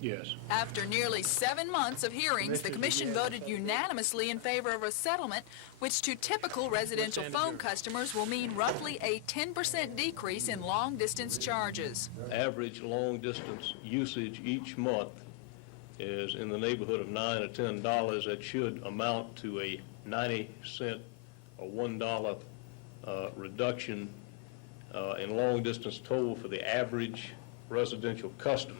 Yes. After nearly 7 months of hearings, the Commission voted unanimously in favor of a settlement, which to typical residential phone customers will mean roughly a 10% decrease in long-distance charges. Average long-distance usage each month is in the neighborhood of $9 or $10. That should amount to a 90-cent or $1 reduction in long-distance toll for the average residential customer.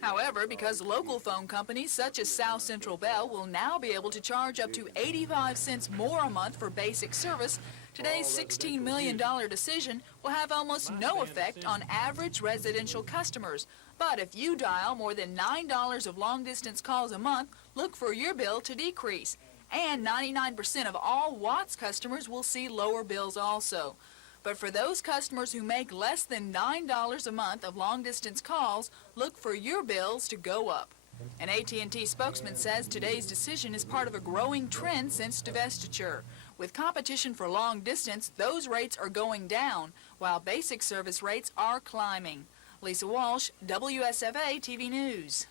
However, because local phone companies such as South Central Bell will now be able to charge up to 85 cents more a month for basic service, today's $16 million decision will have almost no effect on average residential customers. But if you dial more than $9 of long-distance calls a month, look for your bill to decrease. And 99% of all Watts customers will see lower bills also. But for those customers who make less than $9 a month of long-distance calls, look for your bills to go up. An AT&T spokesman says today's decision is part of a growing trend since divestiture. With competition for long distance, those rates are going down, while basic service rates are climbing. Lisa Walsh, WSFA TV News.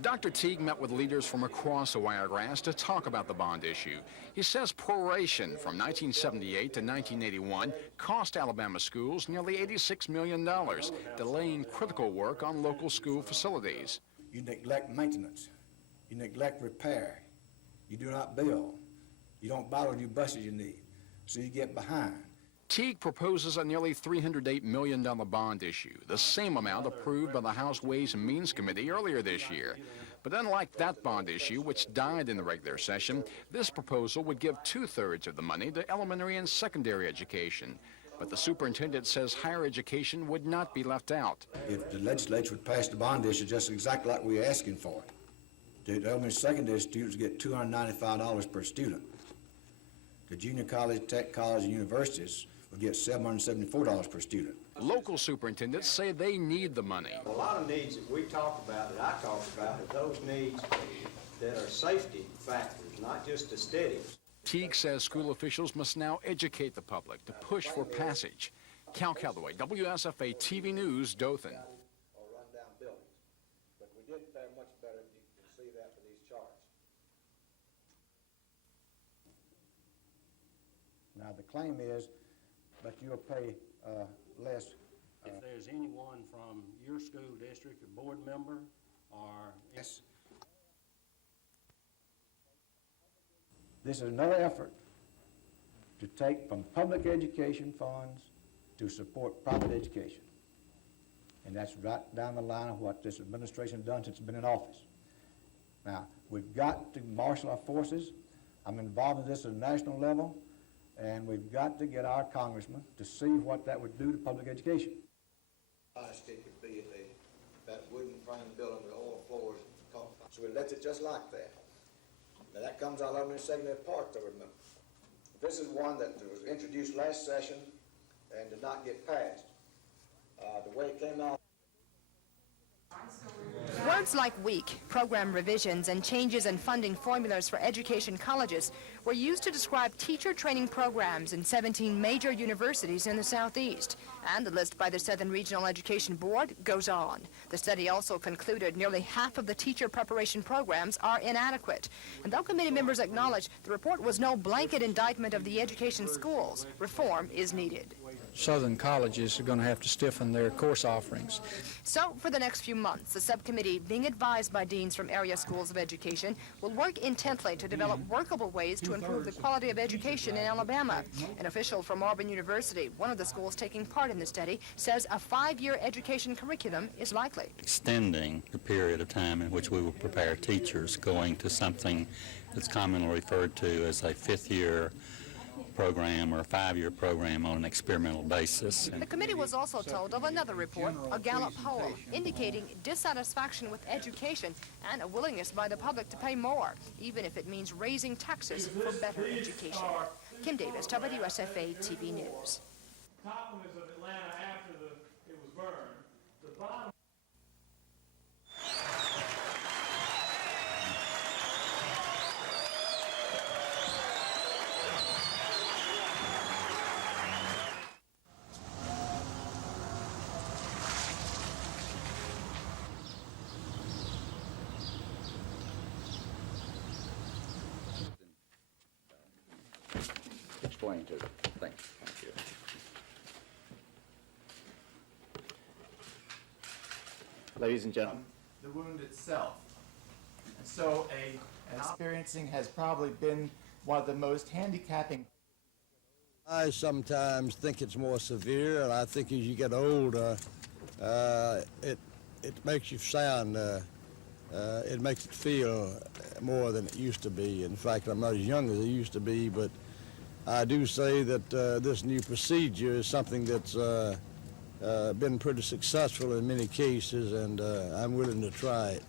Dr. Teague met with leaders from across the Wiregrass to talk about the bond issue. He says proration from 1978 to 1981 cost Alabama schools nearly $86 million, delaying critical work on local school facilities. You neglect maintenance. You neglect repair. You do not build. You don't buy the new buses you need, so you get behind. Teague proposes a nearly $308 million bond issue, the same amount approved by the House Ways and Means Committee earlier this year. But unlike that bond issue, which died in the regular session, this proposal would give 2/3 of the money to elementary and secondary education. But the superintendent says higher education would not be left out. If the legislature would pass the bond issue just exactly like we're asking for, the elementary and secondary students get $295 per student. The junior college, tech college, and universities will get $774 per student. Local superintendents say they need the money. A lot of needs that we talk about, that I talk about, are those needs that are safety factors, not just aesthetics. Teague says school officials must now educate the public to push for passage. Cal Calloway, WSFA TV News, Dothan. Or run down buildings. But we did fare much better, you can see that for these charts. Now the claim is, but you'll pay less. If there's anyone from your school district, a board member, or... Yes. This is another effort to take from public education funds to support private education. And that's right down the line of what this administration has done since it's been in office. Now, we've got to marshal our forces. I'm involved in this at a national level. And we've got to get our congressman to see what that would do to public education. It could be that wooden frame building with oil floors. So we left it just like that. Now that comes out of the secondary part, though, remember. This is one that was introduced last session and did not get passed. The way it came out. Words like weak, program revisions, and changes in funding formulas for education colleges were used to describe teacher training programs in 17 major universities in the Southeast. And the list by the Southern Regional Education Board goes on. The study also concluded nearly half of the teacher preparation programs are inadequate. And though committee members acknowledge the report was no blanket indictment of the education schools, reform is needed. Southern colleges are going to have to stiffen their course offerings. So, for the next few months, the subcommittee, being advised by deans from area schools of education, will work intently to develop workable ways to improve the quality of education in Alabama. An official from Auburn University, one of the schools taking part in the study, says a 5-year education curriculum is likely. Extending the period of time in which we will prepare teachers, going to something that's commonly referred to as a 5th-year program or a 5-year program on an experimental basis. The committee was also told of another report, a Gallup poll, indicating dissatisfaction with education and a willingness by the public to pay more, even if it means raising taxes for better education. Kim Davis, WSFA TV News. Compliments of Atlanta after it was burned. The bottom. going to. Thank you. Ladies and gentlemen. The wound itself. And so an experiencing has probably been one of the most handicapping. I sometimes think it's more severe, and I think as you get older, it makes you sound, it makes it feel more than it used to be. In fact, I'm not as young as I used to be, but I do say that this new procedure is something that's been pretty successful in many cases, and I'm willing to try it.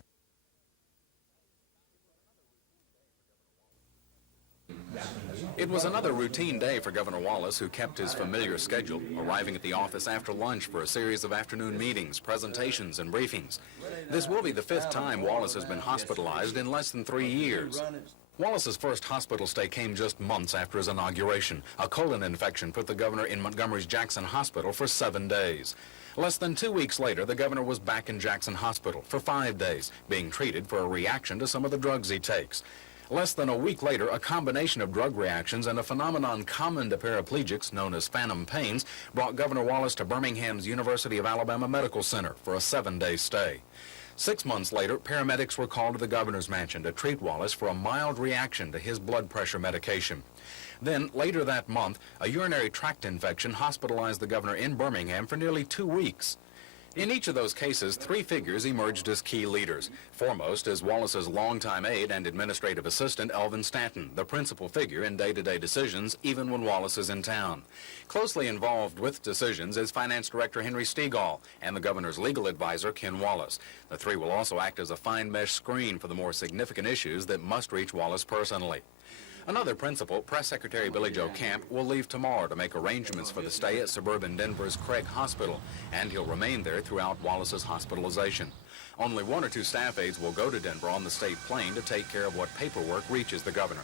It was another routine day for Governor Wallace, who kept his familiar schedule, arriving at the office after lunch for a series of afternoon meetings, presentations, and briefings. This will be the 5th time Wallace has been hospitalized in less than 3 years. Wallace's first hospital stay came just months after his inauguration. A colon infection put the governor in Montgomery's Jackson Hospital for 7 days. Less than 2 weeks later, the governor was back in Jackson Hospital for 5 days, being treated for a reaction to some of the drugs he takes. Less than a week later, a combination of drug reactions and a phenomenon common to paraplegics known as phantom pains brought Governor Wallace to Birmingham's University of Alabama Medical Center for a 7-day stay. 6 months later, paramedics were called to the governor's mansion to treat Wallace for a mild reaction to his blood pressure medication. Then, later that month, a urinary tract infection hospitalized the governor in Birmingham for nearly 2 weeks. In each of those cases, 3 figures emerged as key leaders. Foremost is Wallace's longtime aide and administrative assistant, Elvin Stanton, the principal figure in day-to-day decisions, even when Wallace is in town. Closely involved with decisions is Finance Director Henry Stegall and the governor's legal advisor, Ken Wallace. The 3 will also act as a fine mesh screen for the more significant issues that must reach Wallace personally. Another principal, Press Secretary Billy Joe Camp, will leave tomorrow to make arrangements for the stay at suburban Denver's Craig Hospital, and he'll remain there throughout Wallace's hospitalization. Only 1 or 2 staff aides will go to Denver on the state plane to take care of what paperwork reaches the governor.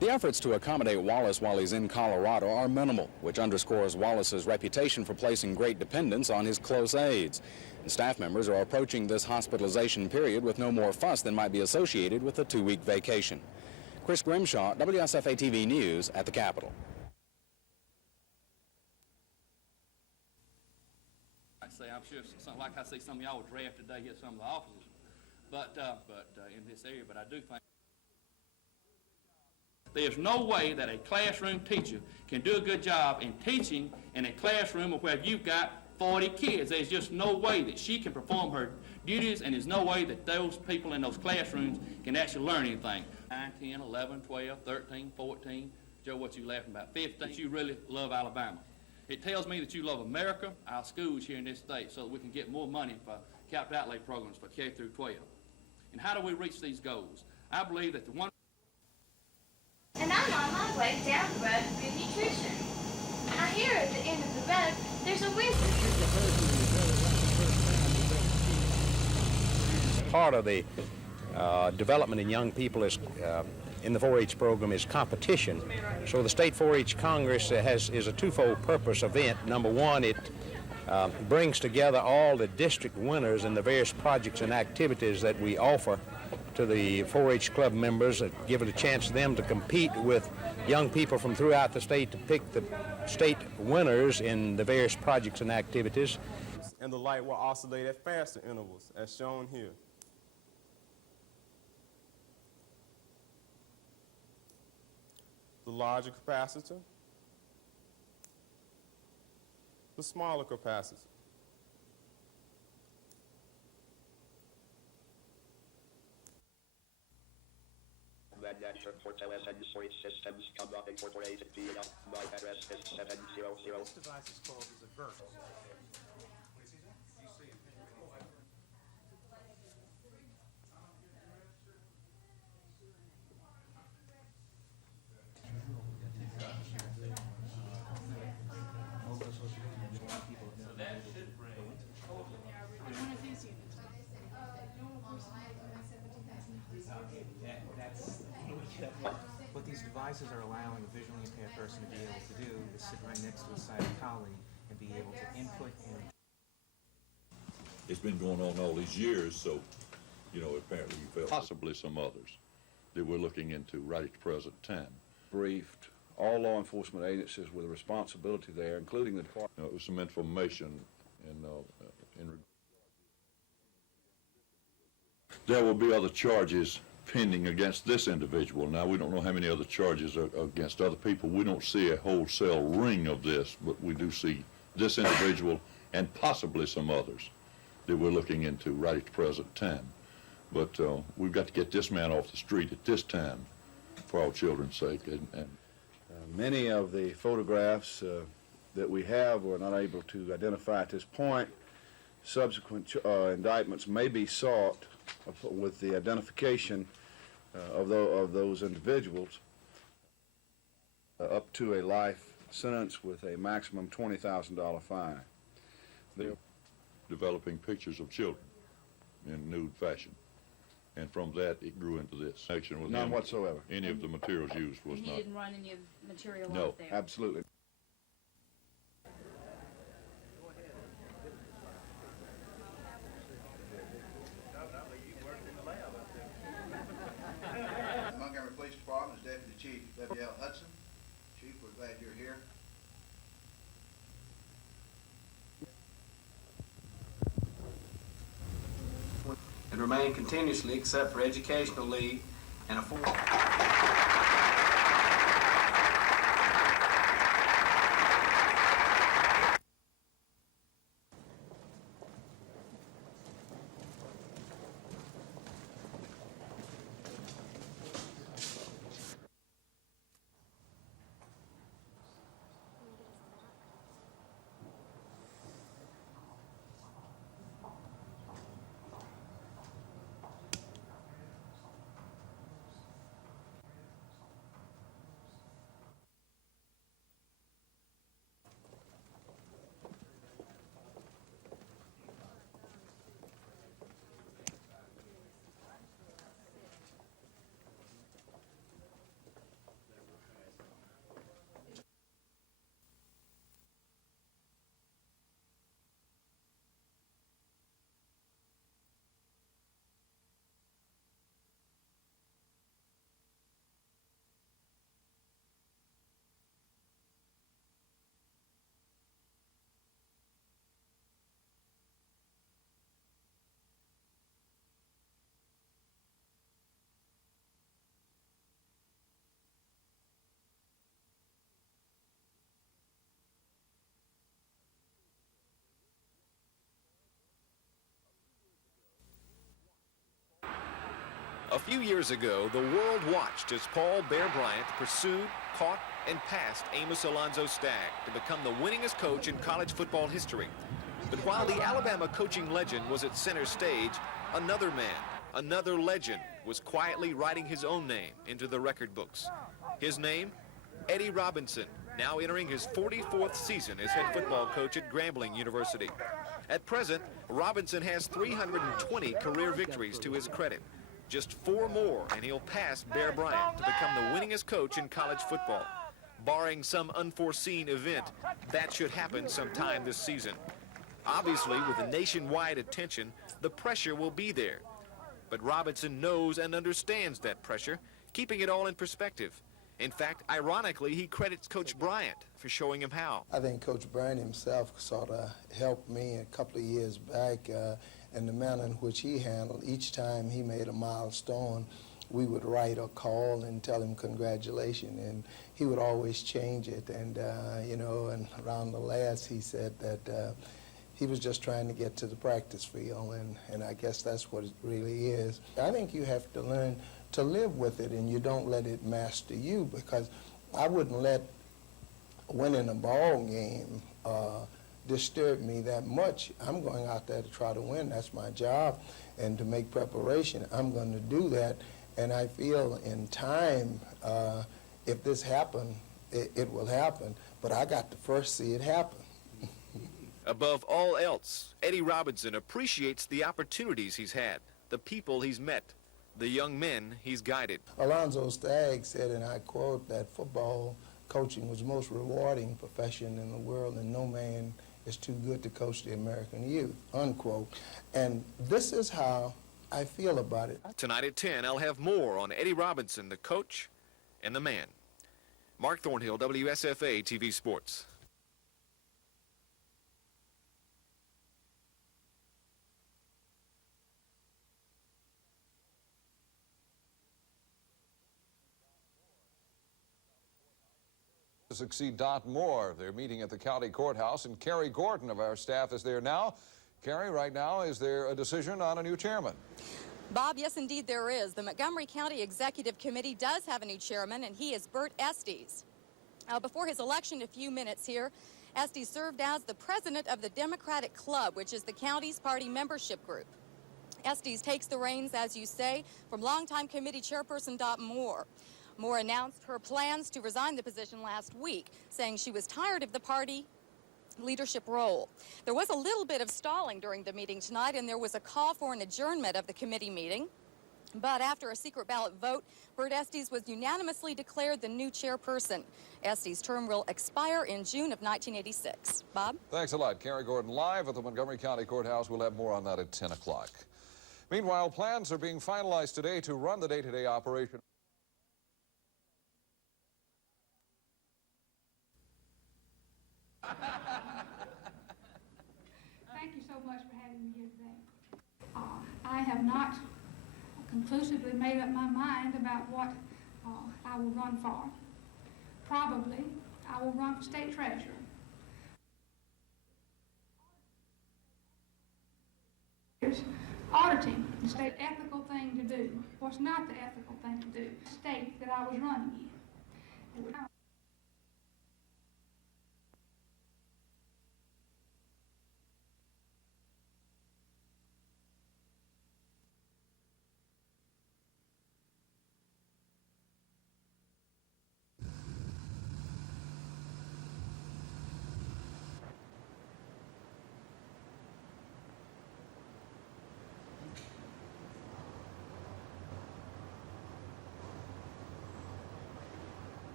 The efforts to accommodate Wallace while he's in Colorado are minimal, which underscores Wallace's reputation for placing great dependence on his close aides. And staff members are approaching this hospitalization period with no more fuss than might be associated with a 2-week vacation. Chris Grimshaw, WSFA TV News at the Capitol. I'm sure, like I say, some of y'all would draft today here some of the officers, but in this area. But I do think there's no way that a classroom teacher can do a good job in teaching in a classroom where you've got 40 kids. There's just no way that she can perform her duties, and there's no way that those people in those classrooms can actually learn anything. 9, 10, 11, 12, 13, 14, Joe, what you laughing about? 15, you really love Alabama. It tells me that you love America, our schools here in this state, so that we can get more money for capital outlay programs for K through 12. And how do we reach these goals? I believe that the one... And I'm on my way down the road to good nutrition. I hear at the end of the road, there's a wizard. Part of the development in young people is in the 4-H program is competition. So the State 4-H Congress is a twofold purpose event. Number one, it brings together all the district winners in the various projects and activities that we offer to the 4-H club members, give it a chance for them to compete with young people from throughout the state to pick the state winners in the various projects and activities. And the light will oscillate at faster intervals, as shown here. The larger capacitor, the smaller capacitor. For telesensory systems not incorporated via my address is 700. This device is called as a vert. What these devices are allowing a visually impaired person to be able to do is sit right next to a sighted colleague and be able to input and... It's been going on all these years, so, you know, apparently you felt... Possibly some others that we're looking into right at the present time. Briefed all law enforcement agencies with a responsibility there, including the Department. It was some information in there will be other charges pending against this individual. Now, we don't know how many other charges are against other people. We don't see a wholesale ring of this, but we do see this individual and possibly some others that we're looking into right at the present time. But we've got to get this man off the street at this time for our children's sake. Many of the photographs that we have we're not able to identify at this point. Subsequent indictments may be sought with the identification of those individuals up to a life sentence with a maximum $20,000 fine. They're developing pictures of children in nude fashion. And from that, it grew into this. Action with None him, whatsoever. Any of the materials used was And not. you didn't run any of the material No, off there? Absolutely. Montgomery Police Department is Deputy Chief W.L. Hudson. Chief, we're glad you're here. And remain continuously except for educational leave and A few years ago, the world watched as Paul Bear Bryant pursued, caught, and passed Amos Alonzo Stagg to become the winningest coach in college football history. But while the Alabama coaching legend was at center stage, another man, another legend, was quietly writing his own name into the record books. His name, Eddie Robinson, now entering his 44th season as head football coach at Grambling University. At present, Robinson has 320 career victories to his credit. Just 4 more, and he'll pass Bear Bryant to become the winningest coach in college football. Barring some unforeseen event, that should happen sometime this season. Obviously, with the nationwide attention, the pressure will be there. But Robinson knows and understands that pressure, keeping it all in perspective. In fact, ironically, he credits Coach Bryant for showing him how. I think Coach Bryant himself sort of helped me a couple of years back in the manner in which he handled. Each time he made a milestone, we would write or call and tell him congratulations, and he would always change it. And, you know, and around the last, he said that he was just trying to get to the practice field, and I guess that's what it really is. I think you have to learn to live with it, and you don't let it master you, because I wouldn't let winning a ball game disturb me that much. I'm going out there to try to win. That's my job, and to make preparation. I'm going to do that, and I feel in time, if this happen, it will happen, but I got to first see it happen. Above all else, Eddie Robinson appreciates the opportunities he's had, the people he's met, the young men he's guided. Alonzo Stagg said, and I quote, that football coaching was the most rewarding profession in the world, and no man is too good to coach the American youth, unquote. And this is how I feel about it. Tonight at 10, I'll have more on Eddie Robinson, the coach and the man. Mark Thornhill, WSFA TV Sports. To succeed Dot Moore. They're meeting at the county courthouse, and Carrie Gordon of our staff is there now. Carrie, right now, is there a decision on a new chairman? Bob, yes, indeed there is. The Montgomery County Executive Committee does have a new chairman, and he is Bert Estes. Before his election a few minutes here, Estes served as the president of the Democratic Club, which is the county's party membership group. Estes takes the reins, as you say, from longtime committee chairperson Dot Moore. Moore announced her plans to resign the position last week, saying she was tired of the party leadership role. There was a little bit of stalling during the meeting tonight, and there was a call for an adjournment of the committee meeting. But after a secret ballot vote, Bert Estes was unanimously declared the new chairperson. Estes' term will expire in June of 1986. Bob? Thanks a lot. Carrie Gordon live at the Montgomery County Courthouse. We'll have more on that at 10 o'clock. Meanwhile, plans are being finalized today to run the day-to-day operation. Thank you so much for having me here today. I have not conclusively made up my mind about what I will run for. Probably I will run for state treasurer. Auditing is the ethical thing to do. What's not the ethical thing to do? State that I was running in.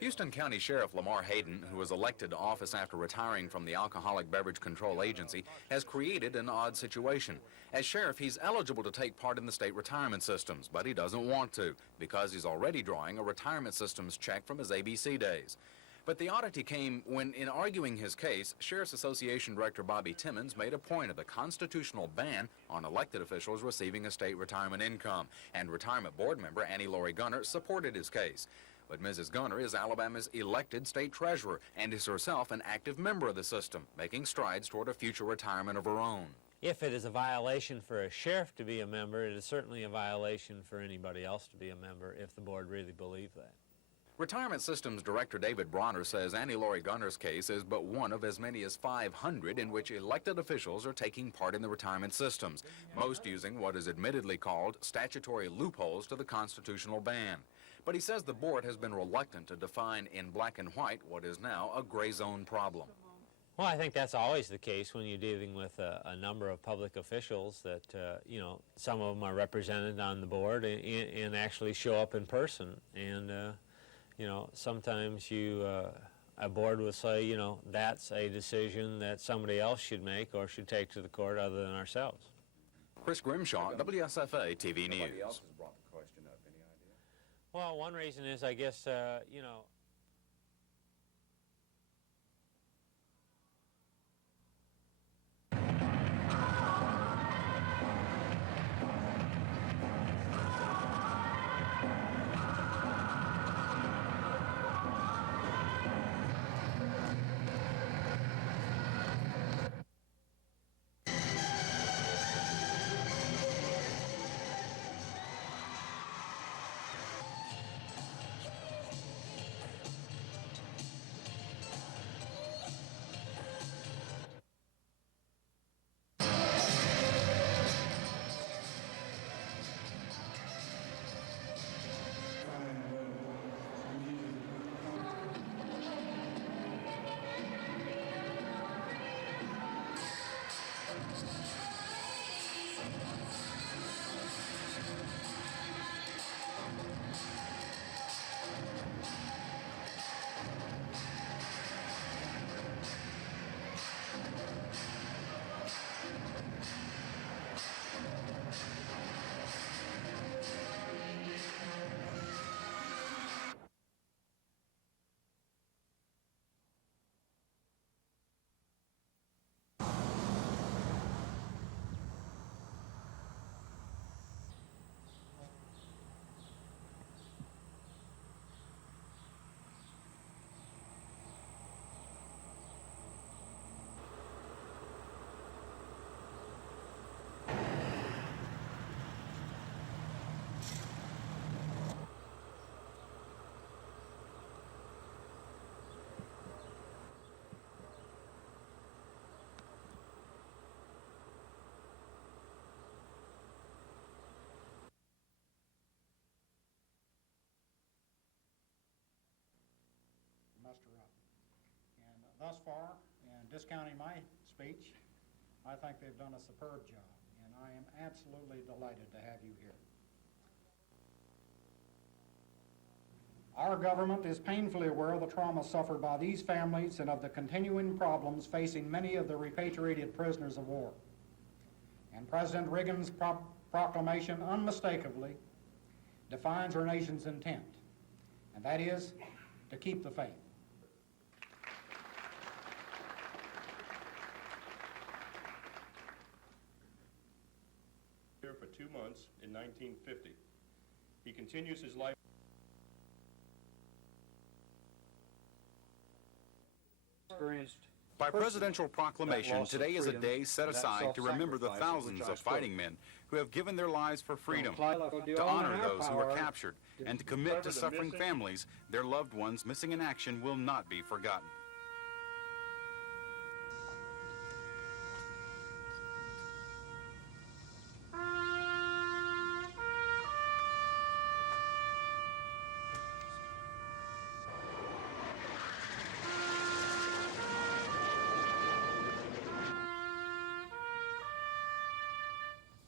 Houston County Sheriff Lamar Hayden, who was elected to office after retiring from the Alcoholic Beverage Control Agency, has created an odd situation. As sheriff, he's eligible to take part in the state retirement systems, but he doesn't want to because he's already drawing a retirement systems check from his ABC days. But the oddity came when, in arguing his case, Sheriff's Association Director Bobby Timmons made a point of the constitutional ban on elected officials receiving a state retirement income, and retirement board member Annie Laurie Gunner supported his case. But Mrs. Gunner is Alabama's elected state treasurer and is herself an active member of the system, making strides toward a future retirement of her own. If it is a violation for a sheriff to be a member, it is certainly a violation for anybody else to be a member if the board really believed that. Retirement Systems Director David Bronner says Annie Laurie Gunner's case is but one of as many as 500 in which elected officials are taking part in the retirement systems, most using what is admittedly called statutory loopholes to the constitutional ban. But he says the board has been reluctant to define in black and white what is now a gray zone problem. Well, I think that's always the case when you're dealing with a number of public officials that, you know, some of them are represented on the board and actually show up in person. And, you know, sometimes a board will say, you know, that's a decision that somebody else should make or should take to the court other than ourselves. Chris Grimshaw, WSFA TV News. Well, one reason is, I guess, you know, thus far, and discounting my speech, I think they've done a superb job, and I am absolutely delighted to have you here. Our government is painfully aware of the trauma suffered by these families and of the continuing problems facing many of the repatriated prisoners of war. And President Reagan's proclamation unmistakably defines our nation's intent, and that is to keep the faith. Here for 2 months in 1950. He continues his life. By presidential proclamation, today is a day set aside to remember the thousands of fighting men who have given their lives for freedom, to honor those who were captured, and to commit to suffering families their loved ones missing in action will not be forgotten.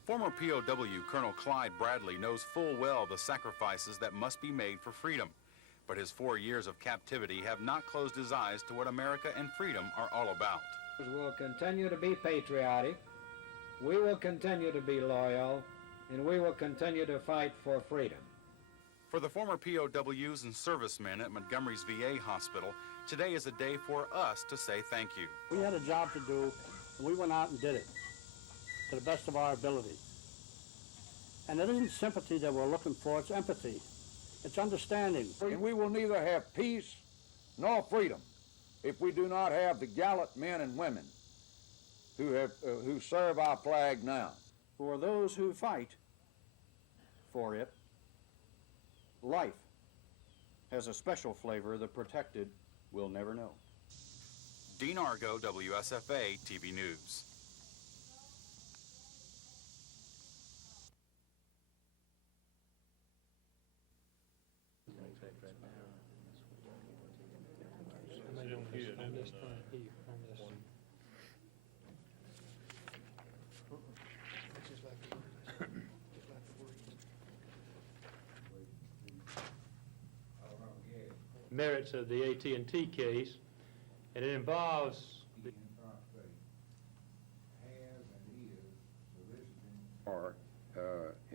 Former POW Colonel Clyde Bradley knows full well the sacrifices that must be made for freedom, but his 4 years of captivity have not closed his eyes to what America and freedom are all about. We will continue to be patriotic, we will continue to be loyal, and we will continue to fight for freedom. For the former POWs and servicemen at Montgomery's VA hospital, today is a day for us to say thank you. We had a job to do, and we went out and did it to the best of our ability. And it isn't sympathy that we're looking for, it's empathy. It's understanding. And we will neither have peace nor freedom if we do not have the gallant men and women who serve our flag now. For those who fight for it, life has a special flavor the protected will never know. Dean Argo, WSFA TV News. Merits of the AT&T case, and it involves the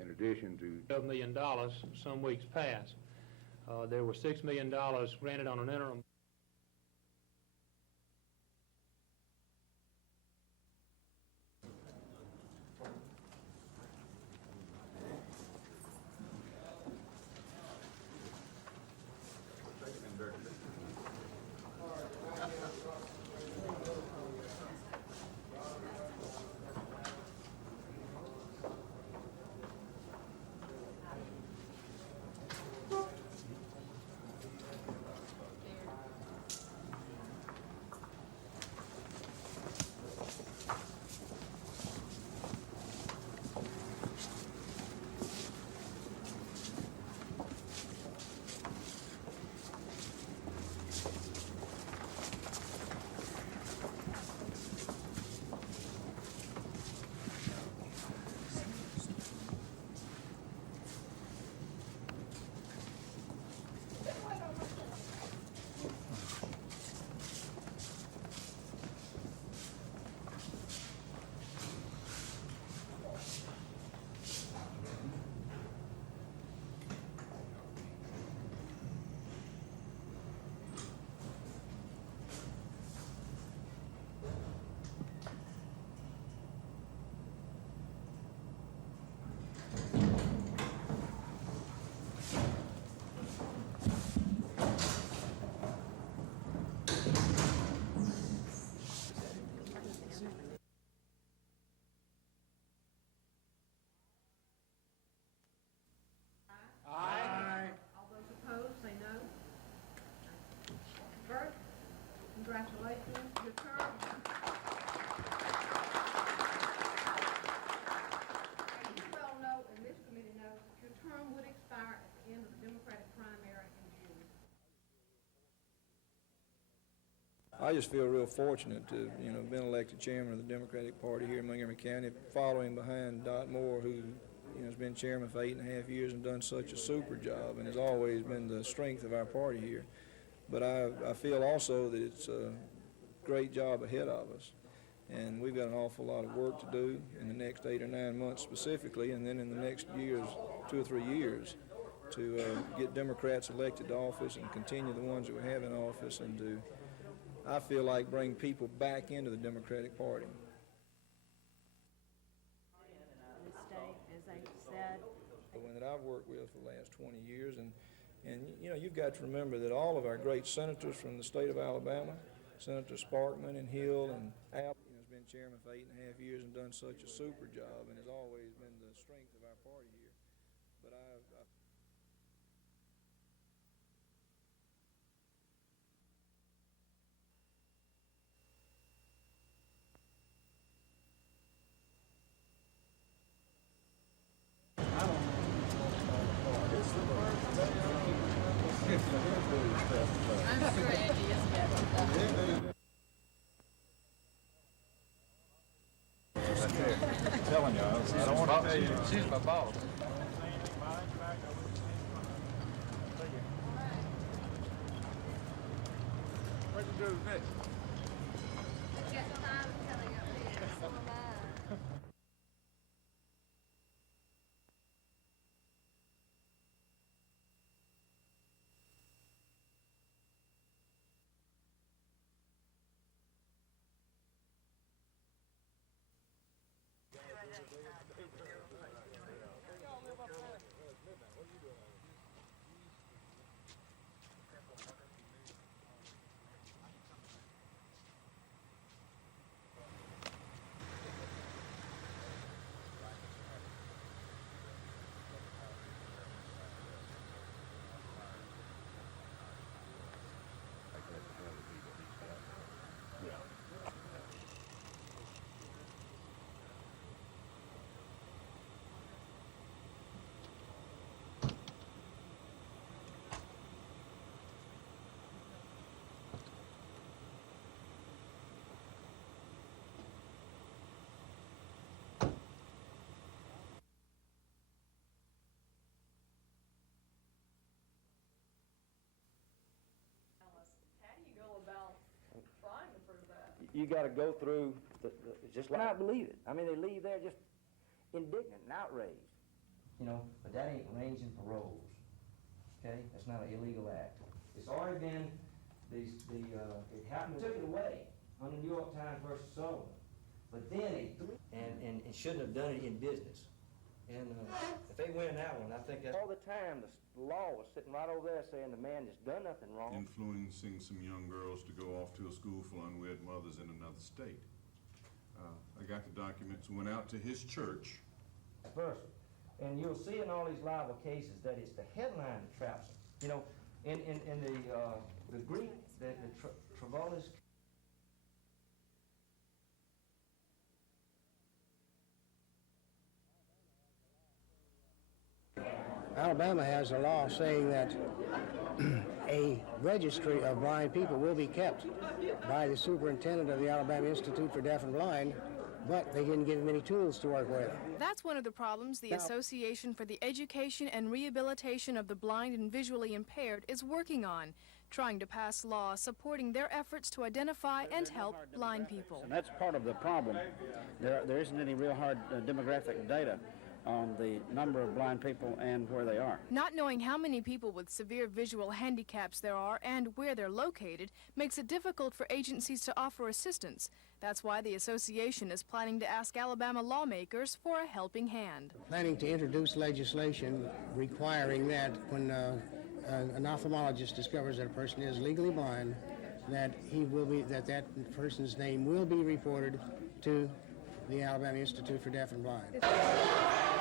in addition to $12 million some weeks past. There were $6 million granted on an interim. I just feel real fortunate to, have been elected chairman of the Democratic Party here in Montgomery County, following behind Dot Moore, who has been chairman for 8.5 years and done such a super job and has always been the strength of our party here. But I feel also that it's a great job ahead of us, and we've got an awful lot of work to do in the next 8 or 9 months specifically, and then in the next years, 2 or 3 years, to get Democrats elected to office and continue the ones that we have in office, and to, I feel like, bring people back into the Democratic Party. The one that I've worked with for the last 20 years, and you've got to remember that all of our great senators from the state of Alabama, Senator Sparkman and Hill and App, has been chairman for 8.5 years and done such a super job and has always been the strength of our party here. But telling you, I don't want to tell you, she's my boss. What you do next? You got to go through, just like, I believe it. I mean, they leave there just indignant and outraged, but that ain't arranging paroles, okay? That's not an illegal act. It's already been, it happened, took it away on the New York Times versus Sullivan, but then and shouldn't have done it in business. And if they win that one, I think that's all the time the law was sitting right over there saying the man has done nothing wrong. Influencing some young girls to go off to a school for unwed mothers in another state. I got the documents, went out to his church. Versa. And you'll see in all these libel cases that it's the headline that traps them. In the Greek, the Travalis. Alabama has a law saying that a registry of blind people will be kept by the superintendent of the Alabama Institute for Deaf and Blind, but they didn't give him any tools to work with. That's one of the problems the Association for the Education and Rehabilitation of the Blind and Visually Impaired is working on, trying to pass laws supporting their efforts to identify and help blind people. And that's part of the problem. There isn't any real hard demographic data on the number of blind people and where they are. Not knowing how many people with severe visual handicaps there are and where they're located makes it difficult for agencies to offer assistance. That's why the association is planning to ask Alabama lawmakers for a helping hand. Planning to introduce legislation requiring that when an ophthalmologist discovers that a person is legally blind, that that person's name will be reported to the Alabama Institute for Deaf and Blind.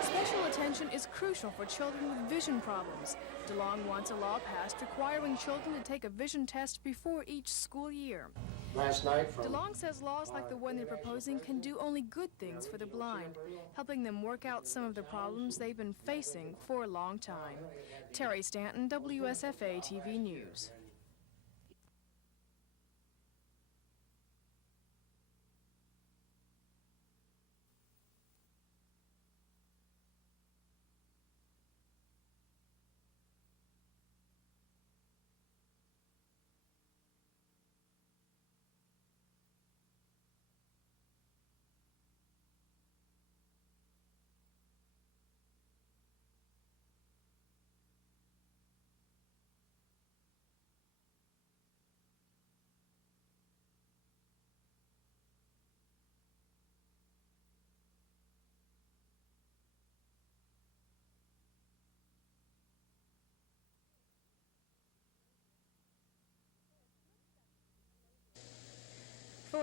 Special attention is crucial for children with vision problems. DeLong wants a law passed requiring children to take a vision test before each school year. Last night DeLong says laws like the one they're proposing can do only good things for the blind, helping them work out some of the problems they've been facing for a long time. Terry Stanton, WSFA TV News.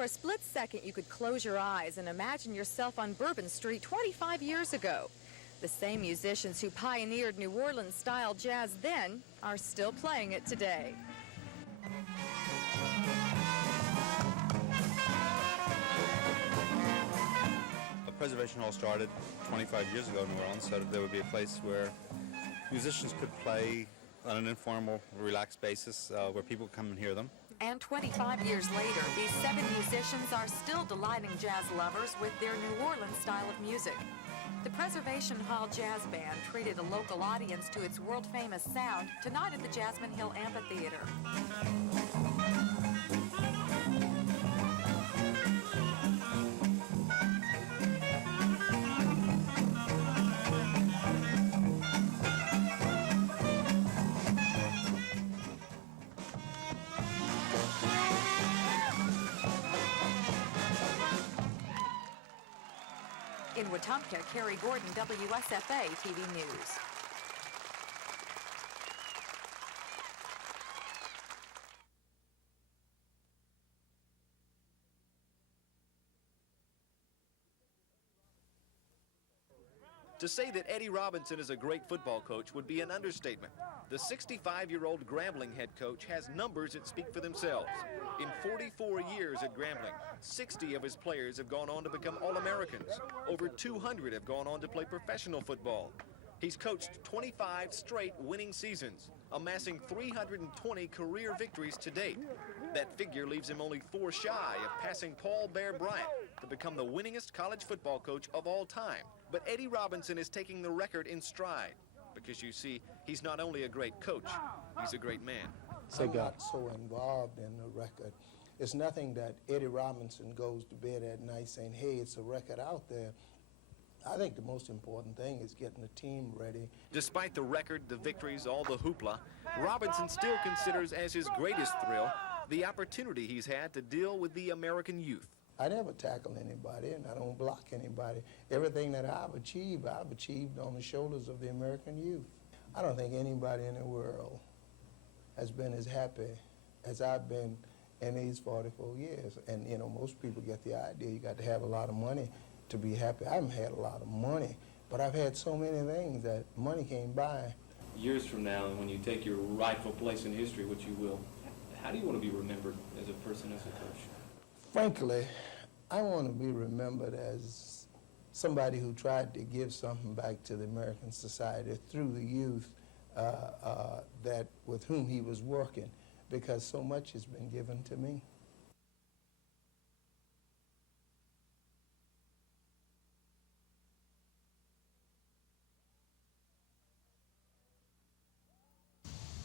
For a split second, you could close your eyes and imagine yourself on Bourbon Street 25 years ago. The same musicians who pioneered New Orleans-style jazz then are still playing it today. The Preservation Hall started 25 years ago in New Orleans, so that there would be a place where musicians could play on an informal, relaxed basis, where people come and hear them. And 25 years later, these 7 musicians are still delighting jazz lovers with their New Orleans style of music. The Preservation Hall Jazz Band treated a local audience to its world-famous sound tonight at the Jasmine Hill Amphitheater. In Wetumpka, Carrie Gordon, WSFA TV News. To say that Eddie Robinson is a great football coach would be an understatement. The 65-year-old Grambling head coach has numbers that speak for themselves. In 44 years at Grambling, 60 of his players have gone on to become All-Americans. Over 200 have gone on to play professional football. He's coached 25 straight winning seasons, amassing 320 career victories to date. That figure leaves him only 4 shy of passing Paul Bear Bryant to become the winningest college football coach of all time. But Eddie Robinson is taking the record in stride, because you see, he's not only a great coach, he's a great man. I'm not so involved in the record. It's nothing that Eddie Robinson goes to bed at night saying, hey, it's a record out there. I think the most important thing is getting the team ready. Despite the record, the victories, all the hoopla, Robinson still considers as his greatest thrill the opportunity he's had to deal with the American youth. I never tackle anybody, and I don't block anybody. Everything that I've achieved on the shoulders of the American youth. I don't think anybody in the world has been as happy as I've been in these 44 years. And, you know, most people get the idea you got to have a lot of money to be happy. I haven't had a lot of money, but I've had so many things that money can't buy. Years from now, when you take your rightful place in history, which you will, how do you want to be remembered as a person, as a coach? Frankly, I want to be remembered as somebody who tried to give something back to the American society through the youth that with whom he was working, because so much has been given to me.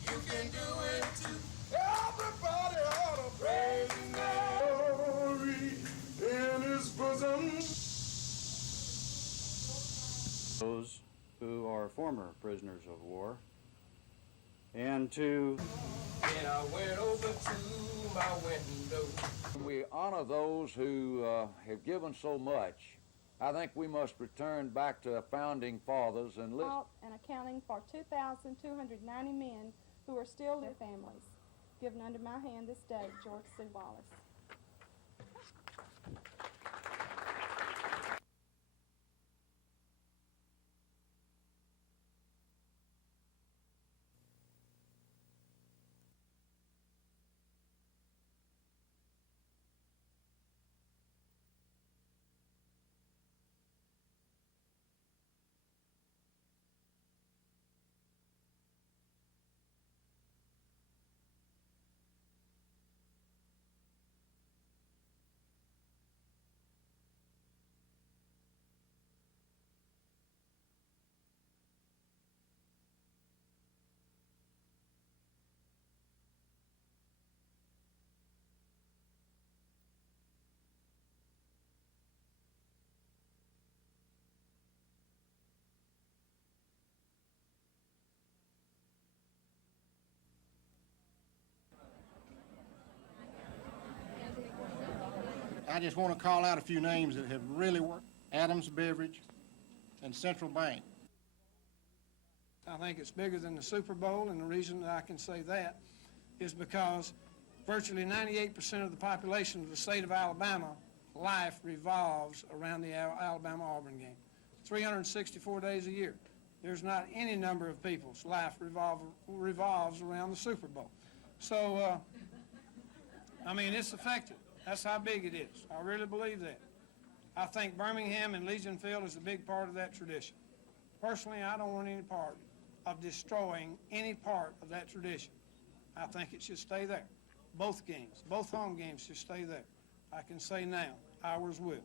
You can do it too. Everybody ought to praise His glory in His bosom. Those who are former prisoners of war, and to And I went over to my window. We honor those who have given so much. I think we must return back to our founding fathers and listen. And accounting for 2,290 men who are still their families. Given under my hand this day, George C. Wallace. I just want to call out a few names that have really worked. Adams Beverage and Central Bank. I think it's bigger than the Super Bowl, and the reason that I can say that is because Virtually 98% of the population of the state of Alabama, life revolves around the Alabama-Auburn game. 364 days a year. There's not any number of people's life revolves around the Super Bowl. So, I mean, it's effective. That's how big it is. I really believe that. I think Birmingham and Legion Field is a big part of that tradition. Personally, I don't want any part of destroying any part of that tradition. I think it should stay there. Both games, both home games should stay there. I can say now, ours will.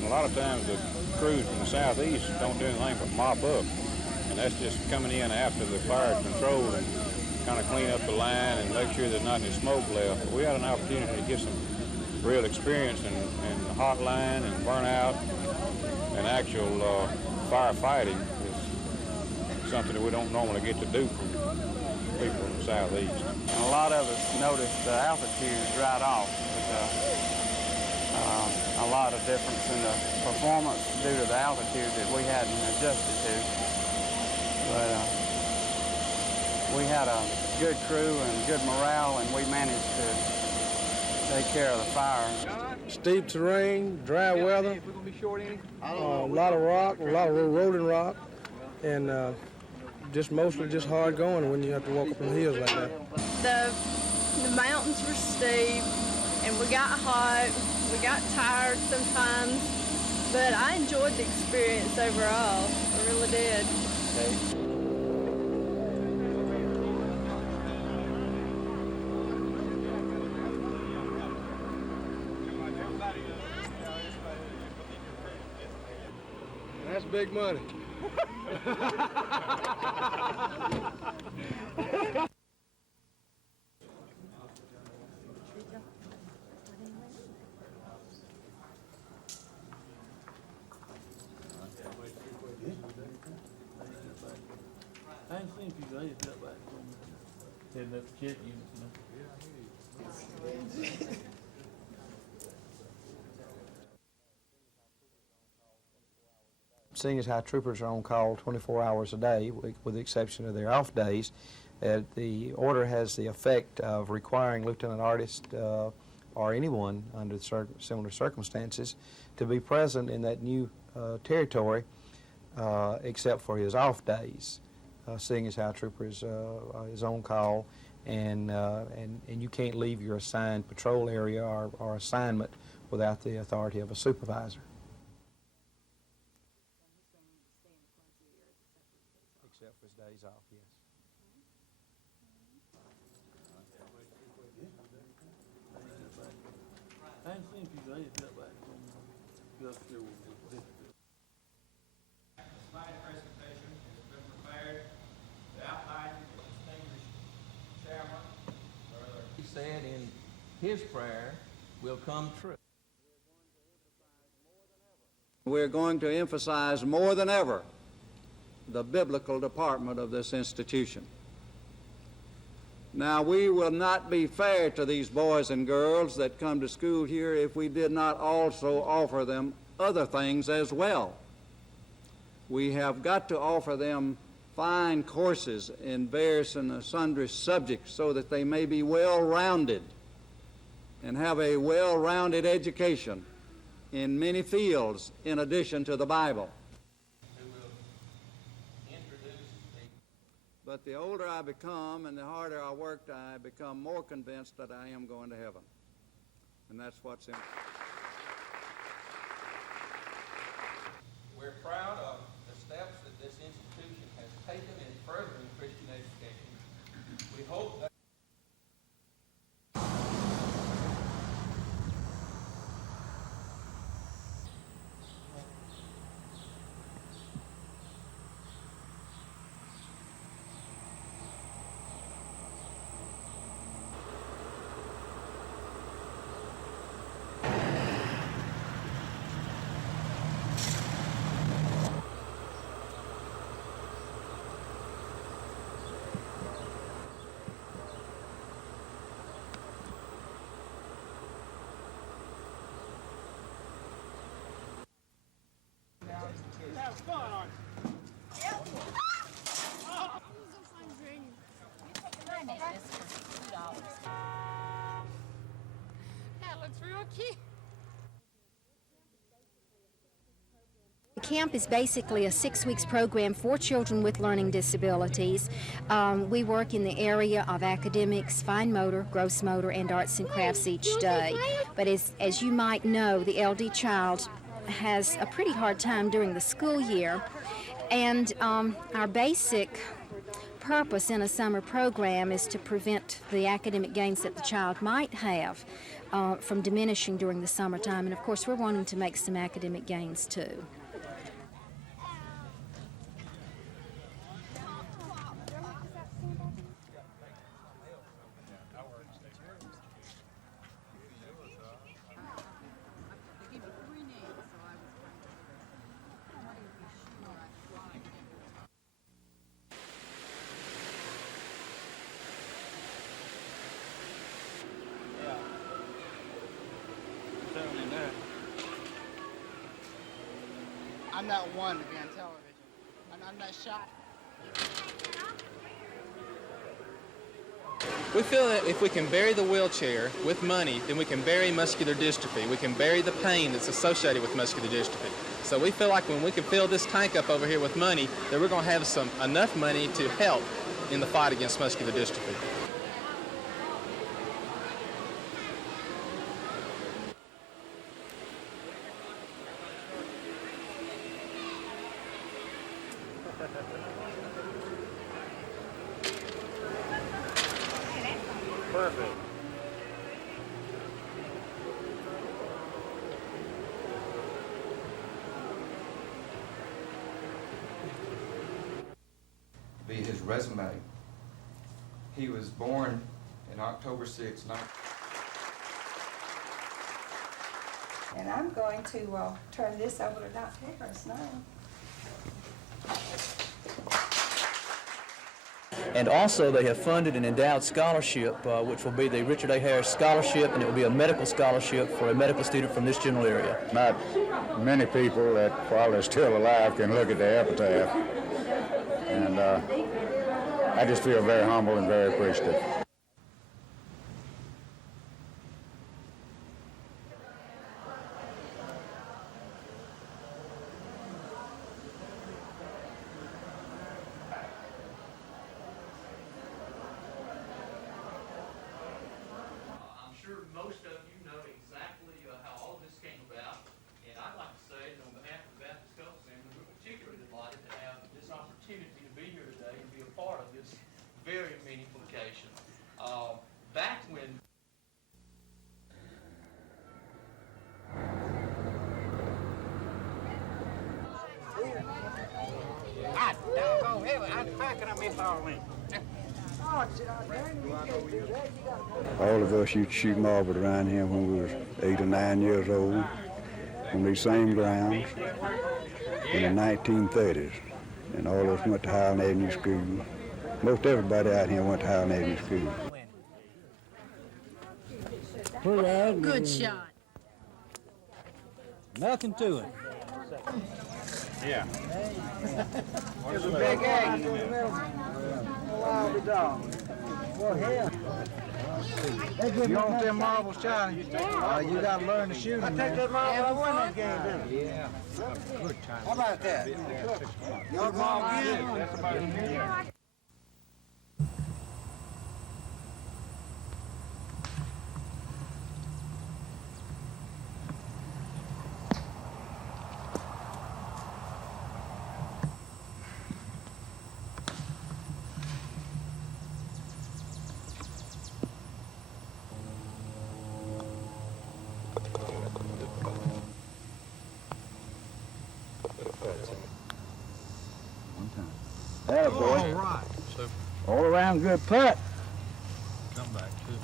A lot of times the crews from the southeast don't do anything but mop up, and that's just coming in after the fire is controlled and kind of clean up the line and make sure there's not any smoke left. But we had an opportunity to get some real experience in hotline and burnout and actual firefighting is something that we don't normally get to do from people in the southeast. And a lot of us noticed the altitude right off. A lot of difference in the performance due to the altitude that we hadn't adjusted to. But we had a good crew and good morale, and we managed to take care of the fire. Steep terrain, dry weather, a lot of rock, a lot of rolling rock, and mostly just hard going when you have to walk up the hills like that. The mountains were steep, and we got hot. We got tired sometimes, but I enjoyed the experience overall. I really did. That's big money. I ain't seen people raise up back from heading up the check units, you know. Seeing as how troopers are on call 24 hours a day, with the exception of their off days, the order has the effect of requiring lieutenant artist or anyone under similar circumstances to be present in that new territory except for his off days. Seeing as how a trooper is on call, and you can't leave your assigned patrol area or assignment without the authority of a supervisor. Except for his days off, yes. I ain't seen people raise up back from up there with this. Slide presentation has been prepared. The outline of the distinguished chairman, he said in his prayer, will come true. We're going to emphasize more than ever the biblical department of this institution. Now, we will not be fair to these boys and girls that come to school here if we did not also offer them other things as well. We have got to offer them fine courses in various and sundry subjects so that they may be well-rounded and have a well-rounded education in many fields in addition to the Bible. But the older I become and the harder I work, I become more convinced that I am going to heaven. And that's what's in it. We're proud of the steps that this institution has taken in furthering Christian education. We hope that That looks real cute. Camp is basically a 6 weeks program for children with learning disabilities. We work in the area of academics, fine motor, gross motor, and arts and crafts each day. But as you might know, the LD child has a pretty hard time during the school year, and our basic purpose in a summer program is to prevent the academic gains that the child might have from diminishing during the summertime, and of course we're wanting to make some academic gains too. I'm not one to be on television. I'm not shy. We feel that if we can bury the wheelchair with money, then we can bury muscular dystrophy. We can bury the pain that's associated with muscular dystrophy. So we feel like when we can fill this tank up over here with money, that we're going to have enough money to help in the fight against muscular dystrophy. Perfect. Be his resume. He was born in October 6, 19... And I'm going to turn this over to Dr. Harris now. And also they have funded an endowed scholarship, which will be the Richard A. Harris Scholarship, and it will be a medical scholarship for a medical student from this general area. Not many people that, while they're still alive, can look at the epitaph. And I just feel very humble and very appreciative. Most of you know exactly how all of this came about, and I'd like to say that on behalf of the Baptist Health Center, we're particularly delighted to have this opportunity to be here today and be a part of this very meaningful occasion. Back when All of us used to shoot marbles around here when we were 8 or 9 years old on these same grounds in the 1930s. And all of us went to Highland Avenue School. Most everybody out here went to Highland Avenue School. Good shot. Nothing to it. Yeah. There's a big egg. Well, hell. You want them marbles, Charlie? You got to learn to shoot them. I take that marble. I won that game, didn't I? Yeah. Good time. How about that? Your marble again? That's about it. Atta boy. All right. So All around good putt. come back to it.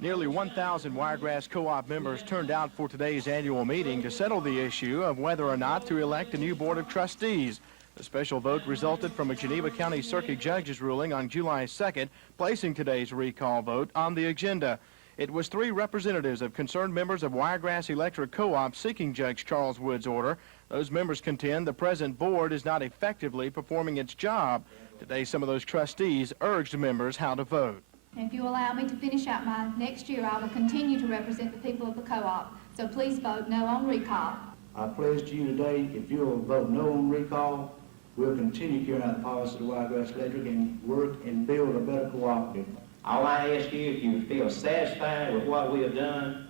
Nearly 1,000 Wiregrass Co-op members turned out for today's annual meeting to settle the issue of whether or not to elect a new board of trustees. The special vote resulted from a Geneva County Circuit Judge's ruling on July 2nd, placing today's recall vote on the agenda. It was 3 representatives of concerned members of Wiregrass Electric Co-op seeking Judge Charles Wood's order. Those members contend the present board is not effectively performing its job. Today, some of those trustees urged members how to vote. If you allow me to finish out my next year, I will continue to represent the people of the co-op. So please vote no on recall. I pledge to you today, if you will vote no on recall, we'll continue carrying out the policy of the Wiregrass Electric and work and build a better cooperative. All I ask you, if you feel satisfied with what we have done,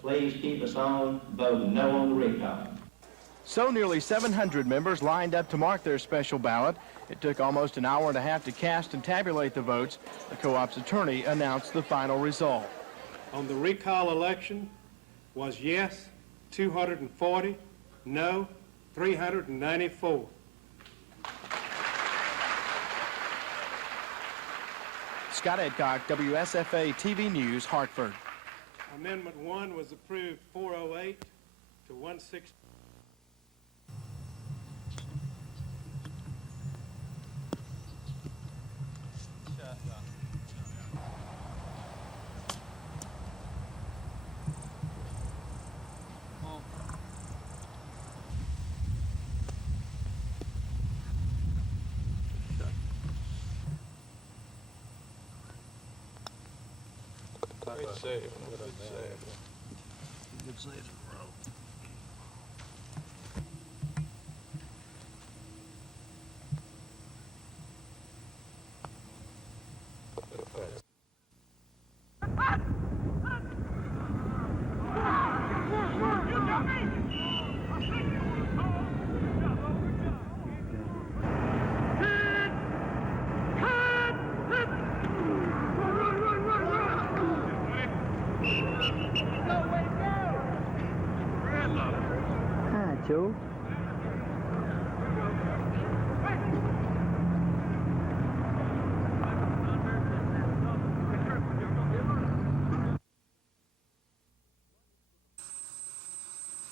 please keep us on voting no on the recall. So nearly 700 members lined up to mark their special ballot. It took almost an hour and a half to cast and tabulate the votes. The co-op's attorney announced the final result. On the recall election was yes, 240, no, 394. Scott Edcock, WSFA TV News, Hartford. Amendment 1 was approved 408 to 160. Good save. Good save in a row. Joe.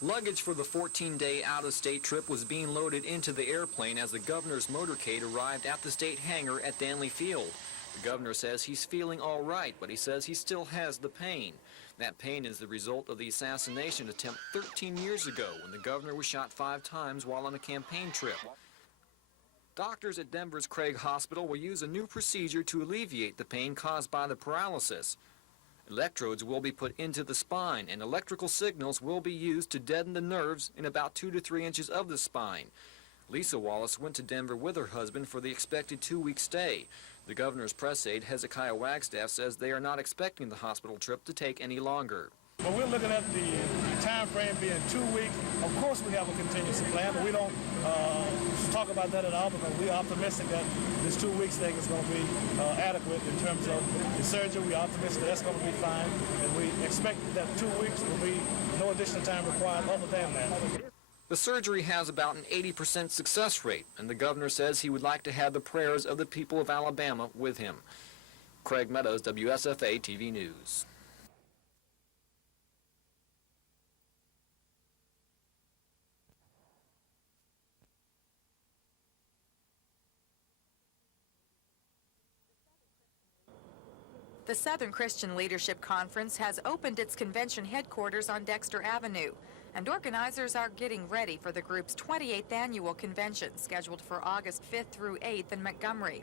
Luggage for the 14-day out-of-state trip was being loaded into the airplane as the governor's motorcade arrived at the state hangar at Danley Field. The governor says he's feeling all right, but he says he still has the pain. That pain is the result of the assassination attempt 13 years ago when the governor was shot 5 times while on a campaign trip. Doctors at Denver's Craig Hospital will use a new procedure to alleviate the pain caused by the paralysis. Electrodes will be put into the spine, and electrical signals will be used to deaden the nerves in about 2 to 3 inches of the spine. Lisa Wallace went to Denver with her husband for the expected 2-week stay. The governor's press aide, Hezekiah Wagstaff, says they are not expecting the hospital trip to take any longer. Well, we're looking at the time frame being 2 weeks. Of course, we have a contingency plan, but we don't talk about that at all because we're optimistic that this 2 weeks thing is going to be adequate in terms of the surgery. We're optimistic that's going to be fine, and we expect that 2 weeks will be no additional time required other than that. The surgery has about an 80% success rate, and the governor says he would like to have the prayers of the people of Alabama with him. Craig Meadows, WSFA TV News. The Southern Christian Leadership Conference has opened its convention headquarters on Dexter Avenue, and organizers are getting ready for the group's 28th annual convention, scheduled for August 5th through 8th in Montgomery.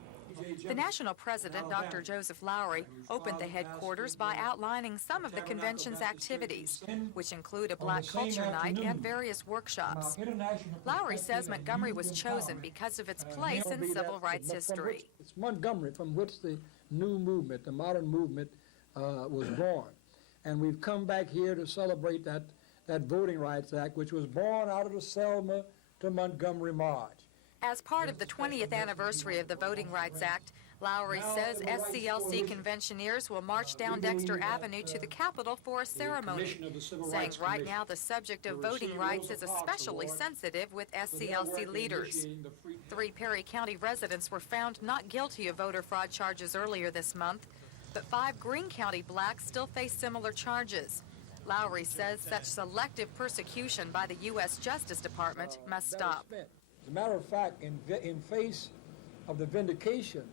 The national president, Dr. Joseph Lowry, opened the headquarters by outlining some of the convention's activities, which include a Black Culture Night and various workshops. Lowry says Montgomery was chosen because of its place in civil rights history. It's Montgomery from which the new movement, the modern movement, was born. And we've come back here to celebrate that Voting Rights Act, which was born out of the Selma to Montgomery March. As part of the 20th anniversary of the Voting Rights Act, Lowry says SCLC conventioneers will march down Dexter Avenue to the Capitol for a ceremony, saying right now the subject of voting rights is especially sensitive with SCLC leaders. 3 Perry County residents were found not guilty of voter fraud charges earlier this month, but 5 Greene County blacks still face similar charges. Lowry says such selective persecution by the U.S. Justice Department must stop. As a matter of fact, in face of the vindication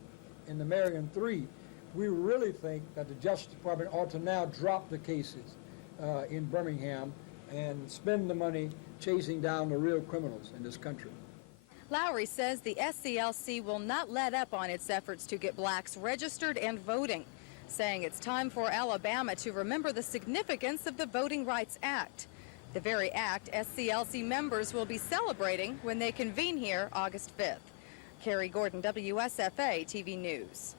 in the Marion 3, we really think that the Justice Department ought to now drop the cases in Birmingham and spend the money chasing down the real criminals in this country. Lowry says the SCLC will not let up on its efforts to get blacks registered and voting, saying it's time for Alabama to remember the significance of the Voting Rights Act. The very act SCLC members will be celebrating when they convene here August 5th. Carrie Gordon, WSFA TV News.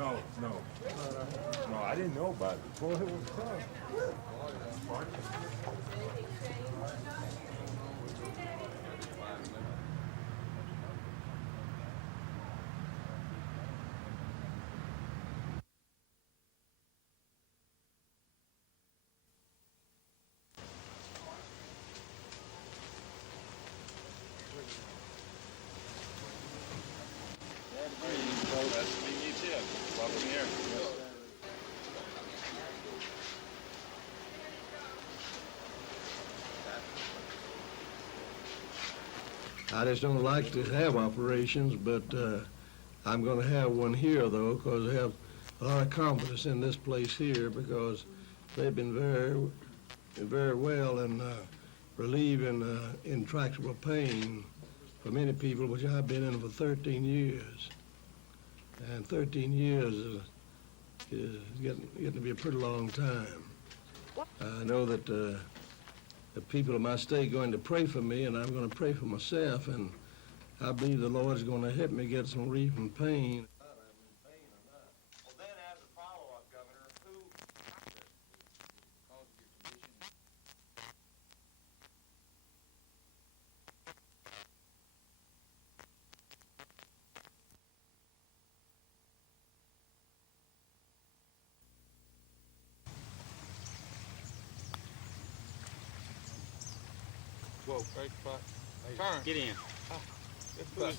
No, I didn't know about it. Boy, it was tough. I just don't like to have operations, but I'm going to have one here, though, because I have a lot of confidence in this place here because they've been very well in relieving intractable pain for many people, which I've been in for 13 years. And 13 years is getting to be a pretty long time. I know that the people of my state are going to pray for me, and I'm going to pray for myself, and I believe the Lord's going to help me get some relief from pain. Whoa, great spot. Turn. Get in. Good push.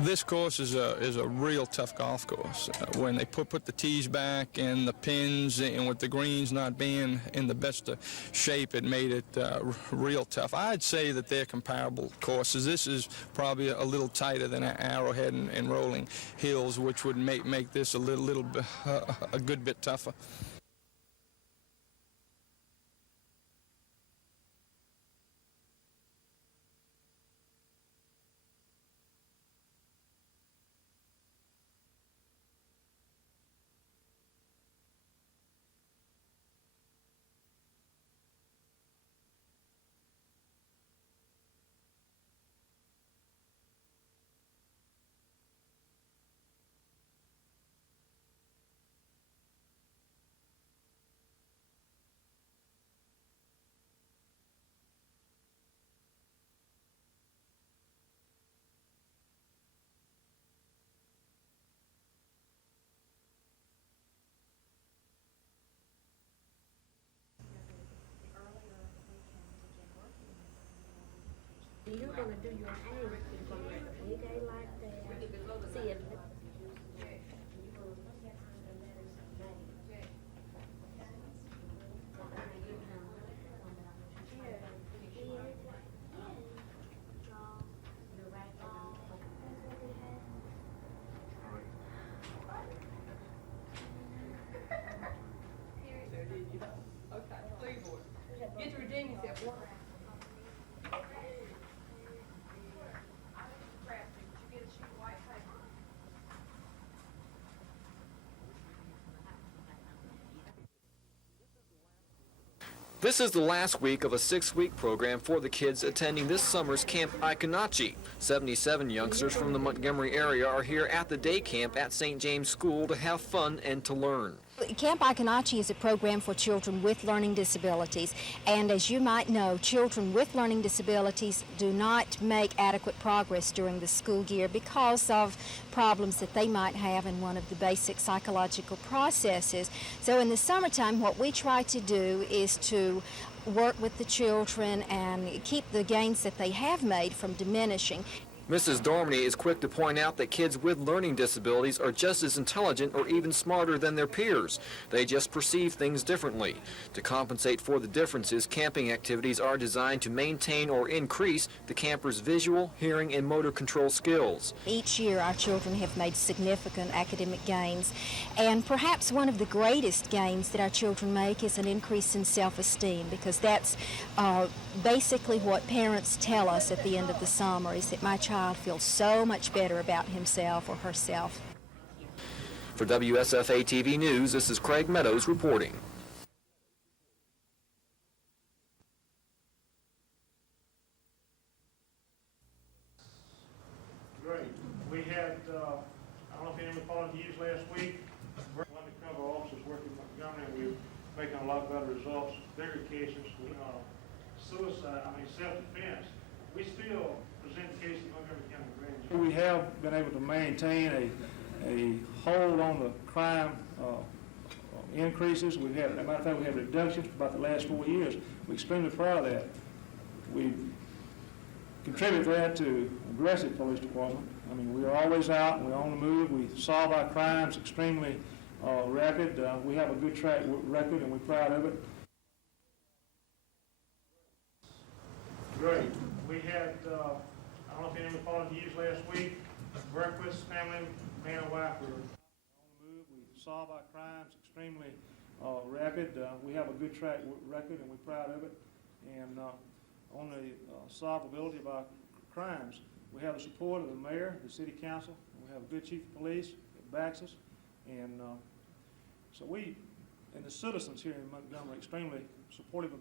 This course is a real tough golf course. When they put the tees back and the pins and with the greens not being in the best shape, it made it real tough. I'd say that they're comparable courses. This is probably a little tighter than Arrowhead and Rolling Hills, which would make this a little bit, a good bit tougher. You're going to do your A, you're going to make a big A like that. See if Get to redeem yourself. This is the last week of a 6-week program for the kids attending this summer's Camp Icanachi. 77 youngsters from the Montgomery area are here at the day camp at St. James School to have fun and to learn. Camp Icanachi is a program for children with learning disabilities, and as you might know, children with learning disabilities do not make adequate progress during the school year because of problems that they might have in one of the basic psychological processes. So in the summertime, what we try to do is to work with the children and keep the gains that they have made from diminishing. Mrs. Dormany is quick to point out that kids with learning disabilities are just as intelligent or even smarter than their peers. They just perceive things differently. To compensate for the differences, camping activities are designed to maintain or increase the campers' visual, hearing, and motor control skills. Each year our children have made significant academic gains, and perhaps one of the greatest gains that our children make is an increase in self-esteem, because that's basically what parents tell us at the end of the summer, is that my child feels so much better about himself or herself. For WSFA TV News, this is Craig Meadows reporting. Great. We had, I don't know if anyone followed the news last week, one undercover officers working in Montgomery, and we're making a lot better results. Bigger cases, suicide, self-defense. We still present the case of Montgomery County Grand Jury. We have been able to maintain a hold on the crime increases. We've had, as a matter of fact, we have reductions for about the last 4 years. We're extremely proud of that. We contribute that to aggressive police department. We are always out, we're on the move, we solve our crimes extremely rapid. We have a good track record and we're proud of it. Great. We had, I don't know if anyone followed the news last week, breakfast, family, man and wife were on the move. We solve our crimes extremely rapid. We have a good track record and we're proud of it. And on the solvability of our crimes, we have the support of the mayor, the city council, and we have a good chief of police that backs us. And so we, and the citizens here in Montgomery, are extremely supportive of